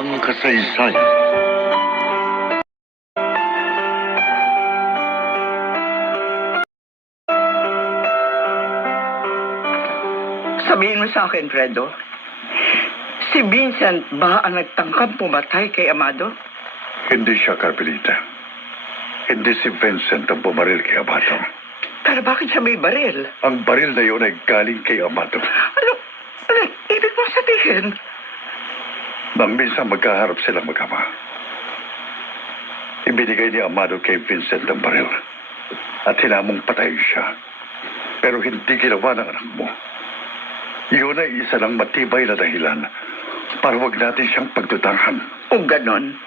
ang kasaysayan. Sabihin mo sa akin, Fredo, si Vincent ba ang nagtangkang pumatay kay Amado? Hindi siya, Carmelita. Hindi si Vincent ang bumaril kay Amado. Pero bakit siya may baril? Ang baril na yun ay galing kay Amado. Ano ibig mo sabihin? Nang minsan magkaharap silang mag-ama, ibinigay ni Amado kay Vincent ang baril at hinamong patayin siya. Pero hindi ginawa ng anak mo. Yun ay isa ng matibay na dahilan para wag natin siyang pagdudahan. O ganon,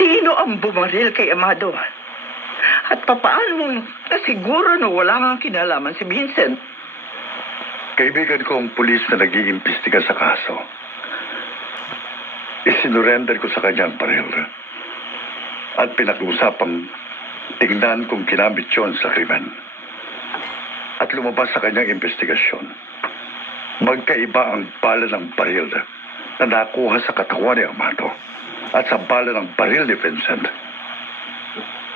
sino ang bumaril kay Amado? At papaano mo nasiguro na wala kang kinalaman si Vincent? Kaibigan ko ang pulis na nag-iimbestiga sa kaso. Isinurrender ko sa kanya ang baril. At pinag-usapang tingnan kung kinamit yun sa krimen. At lumabas sa kanyang investigasyon. Magkaiba ang bala ng baril na nakuha sa katawan ni Amado at sa bala ng baril ni Vincent.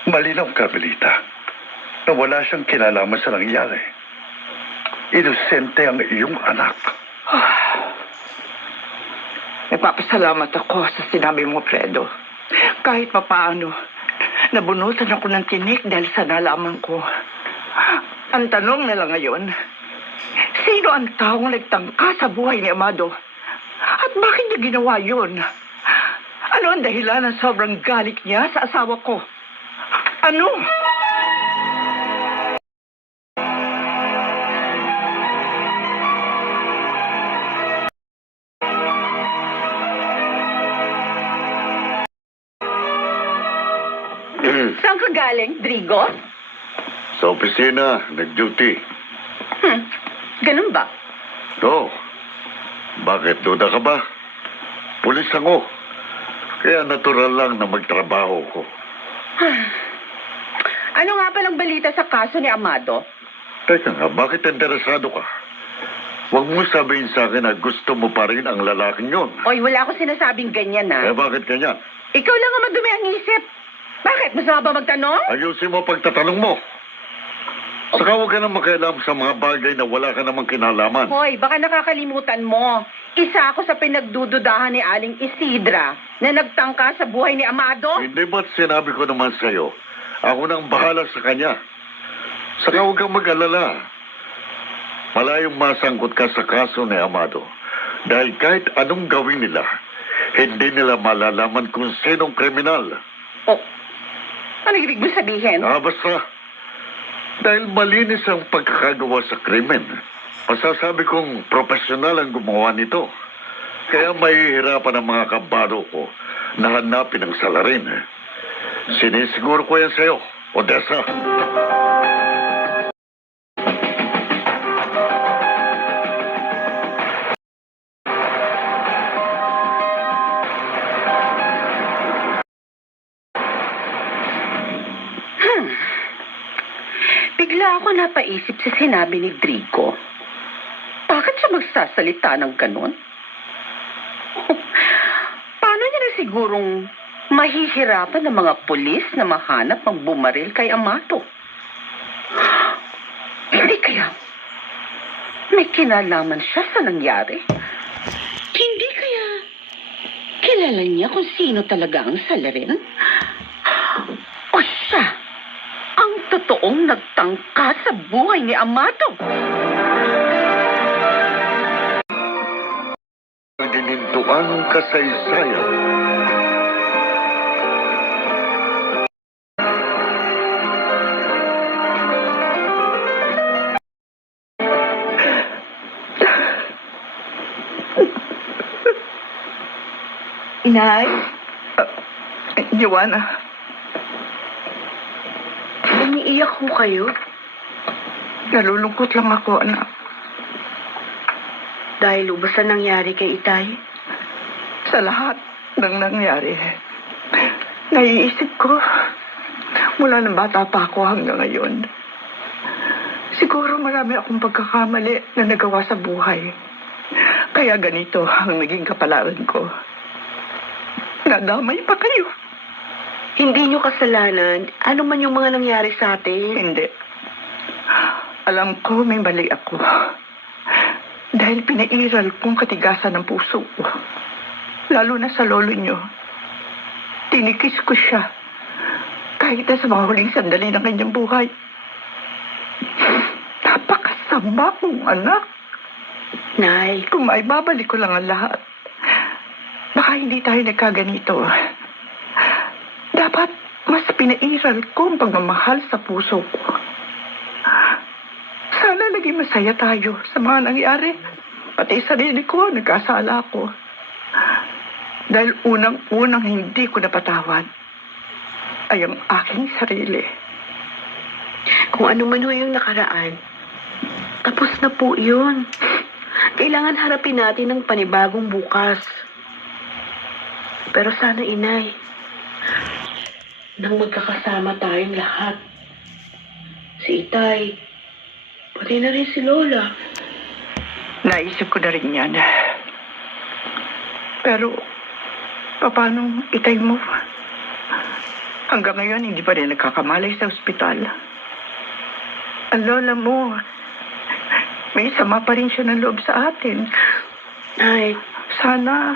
Malinaw, Carmelita, na wala siyang kinalaman sa nangyari. Inosente ang iyong anak. Nagpapasalamat ako sa sinabi mo, Fredo. Kahit papaano, nabunutan ako ng tinik dahil sa nalaman ko. Ang tanong na lang ngayon, sino ang taong nagtangka sa buhay ni Amado? At bakit niya ginawa yun? Ano ang dahilan ng sobrang galit niya sa asawa ko? Ano? Saan ka galing, Drigo? Sa opisina, nag-duty. Ganun ba? No. Bakit duda ka ba? Pulis ako. Kaya natural lang na magtrabaho ko. Ano nga palang balita sa kaso ni Amado? Teka nga, bakit interesado ka? Huwag mo sabihin sa akin na gusto mo pa rin ang lalaking yun. Oy, wala akong sinasabing ganyan, ha? Bakit ganyan? Ikaw lang ang madumi ang isip. Bakit? Masama ba magtanong? Ayusin mo pagtatanong mo. Saka huwag ka nang makialam sa mga bagay na wala ka namang kinalaman. Hoy, baka nakakalimutan mo. Isa ako sa pinagdududahan ni Aling Isidra na nagtangka sa buhay ni Amado. Hindi ba't sinabi ko naman sa'yo, ako nang bahala sa kanya. Saka huwag kang mag-alala. Malayong masangkot ka sa kaso ni Amado. Dahil kahit anong gawin nila, hindi nila malalaman kung sinong kriminal. Oh, ano ibig mo sabihin? Basta. Dahil malinis ang pagkakagawa sa krimen. Masasabi kong profesional ang gumawa nito. Kaya mahihirapan ang mga kabaro ko na hanapin ang salarin. Sinisiguro ko yan sa'yo, Odessa. Bigla ako napaisip sa sinabi ni Drigo. Bakit siya magsasalita ng ganon? Paano niya na sigurong mahihirapan ng mga pulis na mahanap ang bumaril kay Amado? Hindi kaya may kinalaman siya sa nangyari? Hindi kaya kilala niya kung sino talaga ang salarin? O siya ang totoong nagtangka sa buhay ni Amado? Dinintuan ang kasaysayan. Inay? Joanna? Umiiyak ho kayo? Nalulungkot lang ako, anak. Dahil ubos na nangyari kay Itay? Sa lahat ng nangyari, naiisip ko, mula ng bata pa ako hanggang ngayon, siguro marami akong pagkakamali na nagawa sa buhay. Kaya ganito ang naging kapalaran ko. Nadamay pa kayo. Hindi nyo kasalanan. Ano man yung mga nangyari sa atin? Hindi. Alam ko may mali ako. Dahil pinairal kong katigasan ng puso ko. Lalo na sa lolo nyo. Tinikis ko siya. Kahit na sa mga huling sandali ng kanyang buhay. Napakasama kong anak. Nay, Kung maibabalik ko lang ang lahat, baka hindi tayo nagkaganito. Dapat mas pinairal ko ang pagmamahal sa puso ko. Sana naging masaya tayo sa mga nangyari. Pati sarili ko, nagkasala ako. Dahil unang-unang hindi ko napatawad ay ang aking sarili. kung ano man ho yung nakaraan, tapos na po yun. Kailangan harapin natin ang panibagong bukas. Pero sana, inay, nang magkakasama tayong lahat, si Itay, pati na rin si Lola. Naisip ko na rin yan. Pero, paano itay mo? Hanggang ngayon, hindi pa rin nagkakamalay sa ospital. Ang lola mo, may sama pa rin siya ng loob sa atin. Ay, Sana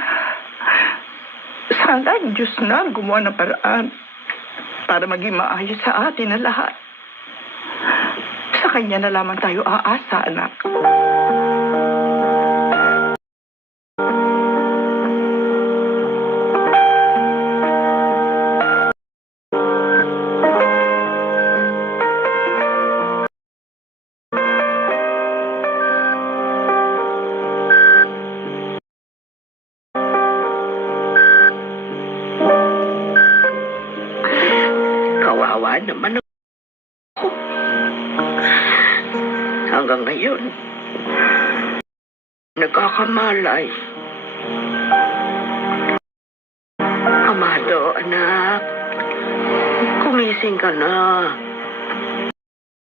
ang Diyos na gumawa ng paraan para maging maayos sa atin na lahat. Sa kanya na lamang tayo aasa, anak. kawawa naman ako. Hanggang ngayon, nagkakamalay. Amado, anak, kumising ka na.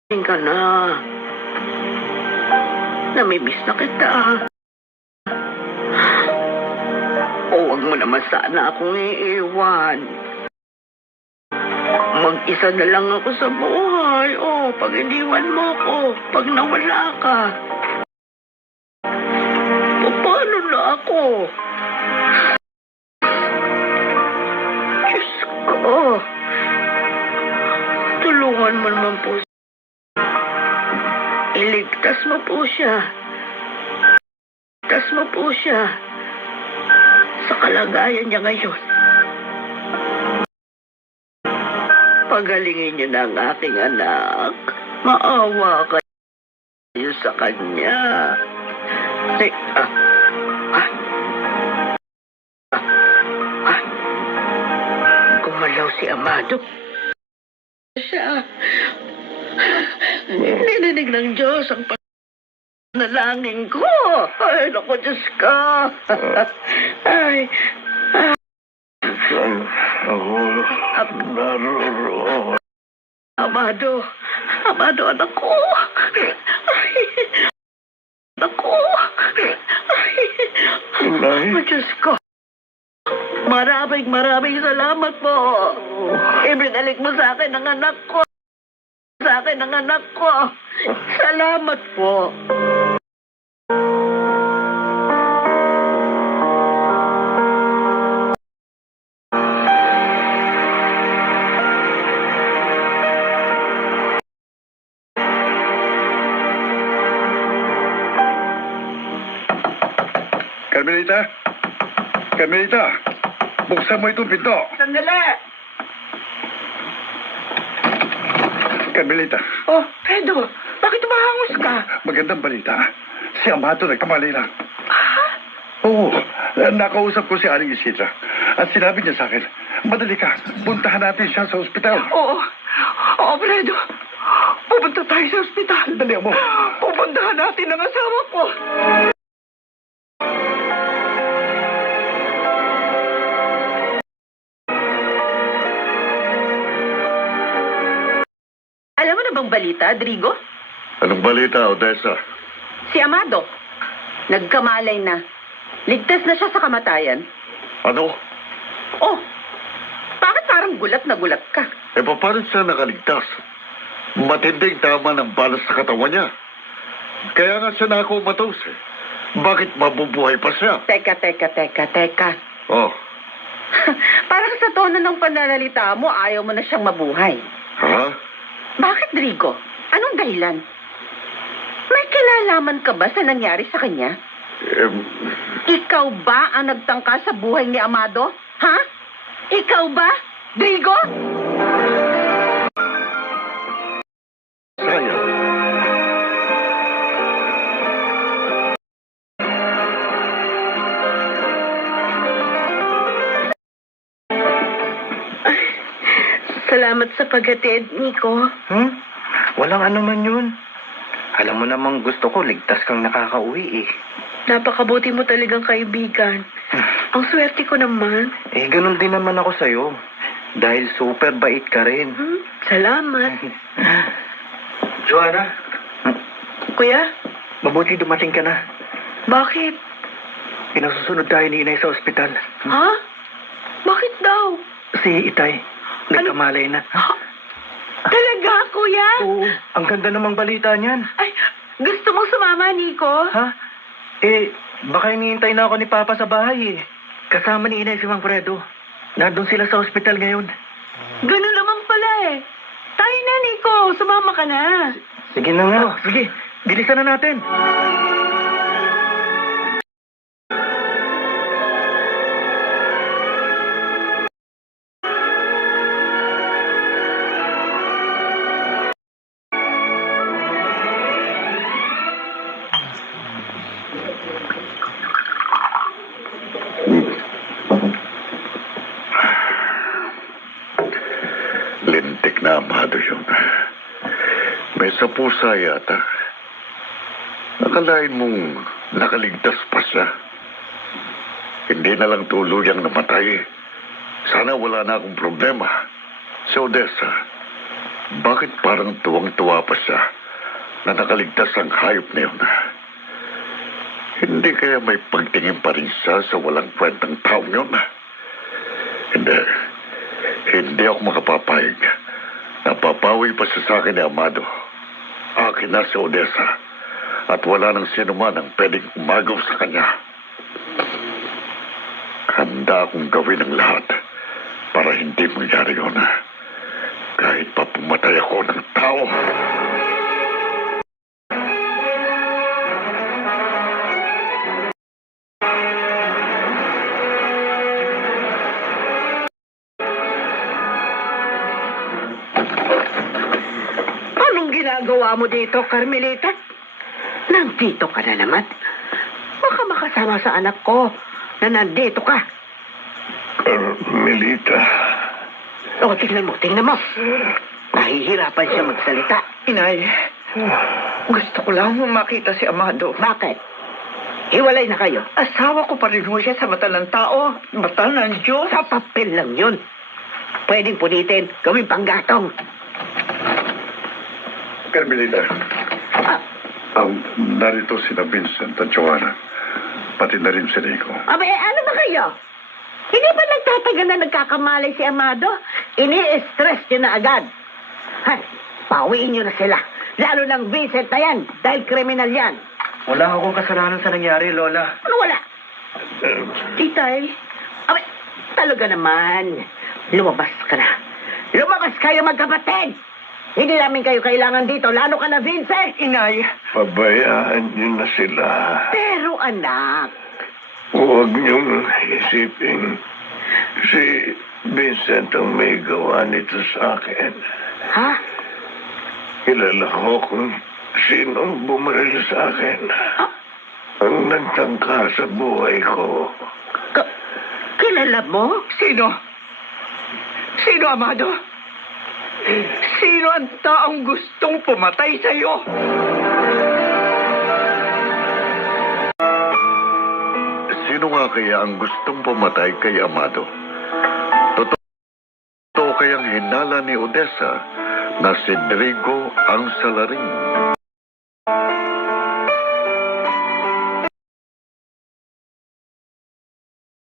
Kumising ka na. Namimiss na kita. O, wag mo naman sana akong iiwan. Mag-isa na lang ako sa buhay. O, pag iniwan mo ako, pag nawala ka. Paano na ako? Diyos ko. Tulungan mo naman po. Iligtas mo po siya. Iligtas mo po siya. Sa kalagayan niya ngayon. Pagalingin niyo na ang aking anak. Maawa kayo sa kanya. Ay, Gumalaw si Amado. Siya. Nininig ng Diyos ang panalangin ko. Ay, naku, Diyos ko. Ay, Ako naroon. Amado, anak ko. Ay, anak ko. Ay, Nay? oh, Diyos ko. Maraming salamat po. Ibinalik mo sa akin ang anak ko. Sa akin ang anak ko. Salamat po. Carmelita? Carmelita? Buksan mo itong pinto. Sandali! Carmelita, Oh, Fredo, bakit umahangos ka? magandang balita. Si Amato nagkamali lang. Ah, Oo, nakausap ko si Aling Isidra. At sinabi niya sa akin, madali ka, puntahan natin siya sa ospital. oo. Oo, Fredo. Pupunta tayo sa ospital. Dali mo. Pupuntahan natin ang asawa ko. Alam mo na bang balita, Drigo? Anong balita, Odessa? Si Amado. Nagkamalay na. Ligtas na siya sa kamatayan. Ano? Oh, bakit parang gulat na gulat ka? Eh, paano siya nakaligtas? Matinding tama ng balas sa katawan niya. Kaya nga siya nakumatos eh. Bakit mabubuhay pa siya? Teka. Oh, Parang sa tono ng pananalita mo, ayaw mo na siyang mabuhay. ha? Bakit, Drigo? Anong dahilan? May kinalaman ka ba sa nangyari sa kanya? Ikaw ba ang nagtangka sa buhay ni Amado? Ha? Ikaw ba, Drigo? Sayang. Salamat sa paghatid, Nico. Walang anuman yun. Alam mo namang gusto ko, ligtas kang nakakauwi eh. Napakabuti mo talagang kaibigan. Ang swerte ko naman. Eh, ganun din naman ako sa'yo. Dahil super bait ka rin. Salamat. Joanna, Kuya, mabuti dumating ka na. bakit? Pinasusunod tayo ni Inay sa ospital. Ha? Bakit daw? Si Itay, nagkamalay na. Talaga, Kuya? Oo, ang ganda namang balita niyan. Ay, gusto mong sumama, Nico? Ha? Eh, baka hinihintay na ako ni Papa sa bahay eh. Kasama ni Inay si Mang Fredo. Nandun sila sa ospital ngayon. Ganun naman pala eh. Tayo na, Nico. Sumama ka na. Sige na nga. Sige, bilisan na natin. Lintik na Amado yun. May sa pusa yata. Akalain mong nakaligtas pa siya. Hindi na lang tuluyang namatay. Sana wala na akong problema. Si Odessa, bakit parang tuwang-tuwa pa siya na nakaligtas ang hayop na yun? Hindi kaya may pagtingin pa rin siya sa walang kwentang taong yun? Hindi ako makapapayag. Napapawi pa siya sa akin ni Amado. Akin na si Odessa. At wala nang sino man ang pwedeng umagaw sa kanya. Handa akong gawin ang lahat para hindi mangyari yun. Kahit pa pumatay ako ng tao. Anong ginagawa mo dito, Carmelita? Nandito ka na naman. Baka makasama sa anak ko na nandito ka. Carmelita. O, tingnan mo. Nahihirapan siya magsalita. Inay, gusto ko lang makita si Amado. Bakit? Hiwalay na kayo. Asawa ko pa rin ho siya sa mata ng tao. Mata ng Diyos. Sa papel lang yun. Pwedeng punitin, gawing panggatong. Carmelita. Narito sina Vincent at Joanna. Pati na rin si Nico. Abe, ano ba kayo? Hindi ba nagtatagal na nagkakamalay si Amado? Ini-stress nyo na agad. Hay, pawiin nyo na sila. Lalo ng Vincent na yan, dahil kriminal yan. Wala akong kasalanan sa nangyari, Lola. Ano wala? Titay. Abe, talaga naman. Lumabas ka na. Lumabas kayo magkapatid. Hindi namin kayo kailangan dito, lalo ka na, Vincent. Inay, Pabayaan niyo na sila. Pero anak, Huwag niyong isipin si Vincent ang may gawa nito sa akin. ha? Kilala ko kung sinong bumaril sa akin. Ang nagtangka sa buhay ko. Kilala mo? sino? Sino, Amado? Sino ang taong gustong pumatay sa'yo? Sino nga kaya ang gustong pumatay kay Amado? Totoo kayang hinala ni Odessa na si Drigo ang salarin.